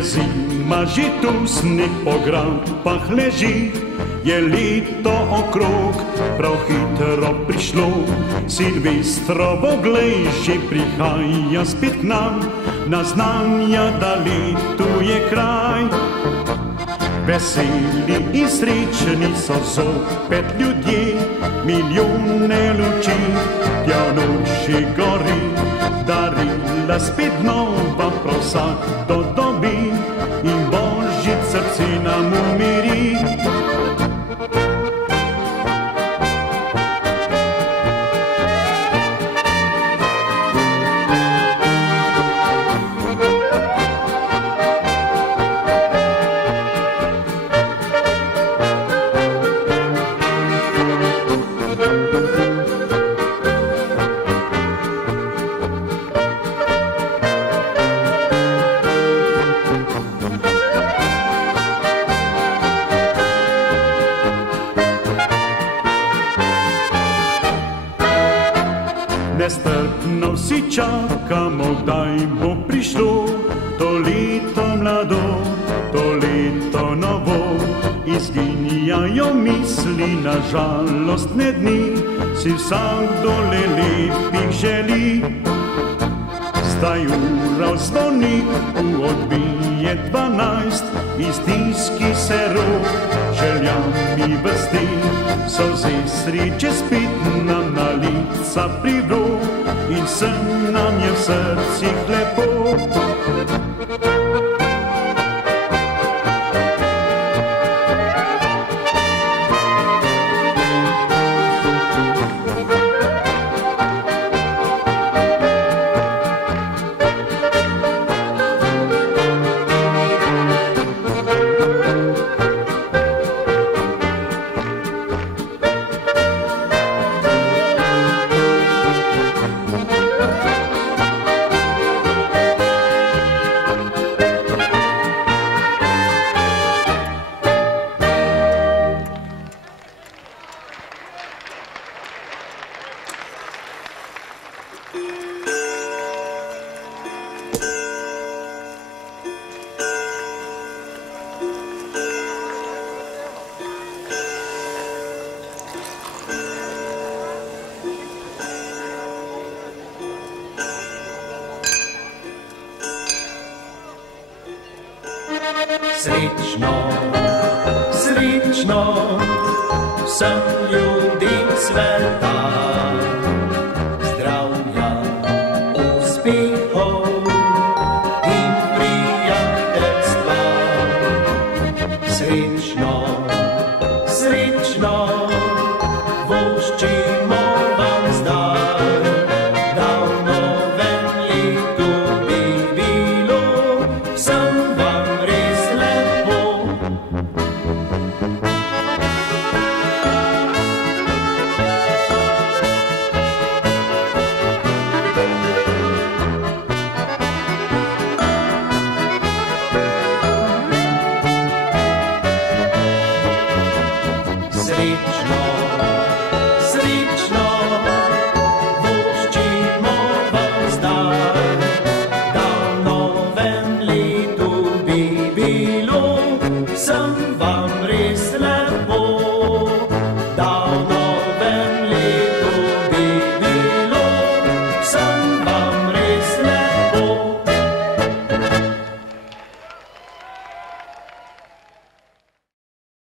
Je zima, že tu sneg po grampah leži, je leto okrog, prav hitro prišlo. Silvestrovo glej, že prihaja spet k nam, na znanja, da letuje kraj. Veseli in srečni so zopet ljudje, milijone luči, tja v noči gori, darila spet nova prav vsak to dobi in božji srce nam umiri. Nestrpno vsi čakamo, kdaj bo prišlo to leto mlado, to leto novo. Izginjajo misli na žalostne dni, si vsakdo le lepih želi. Zdaj ura v zvoniku odbije 12, iz tiski se rok, željami vrsti, solze sreče spet nam na lica privro in vsem nam je v srcih lepo. Srečno, srečno vsem ljudem sveta, zdravja, uspehov in prijateljstva. Srečno, srečno voščimo vam zdaj, da v novem letu bi bilo vsem vam res lepo. Srečno,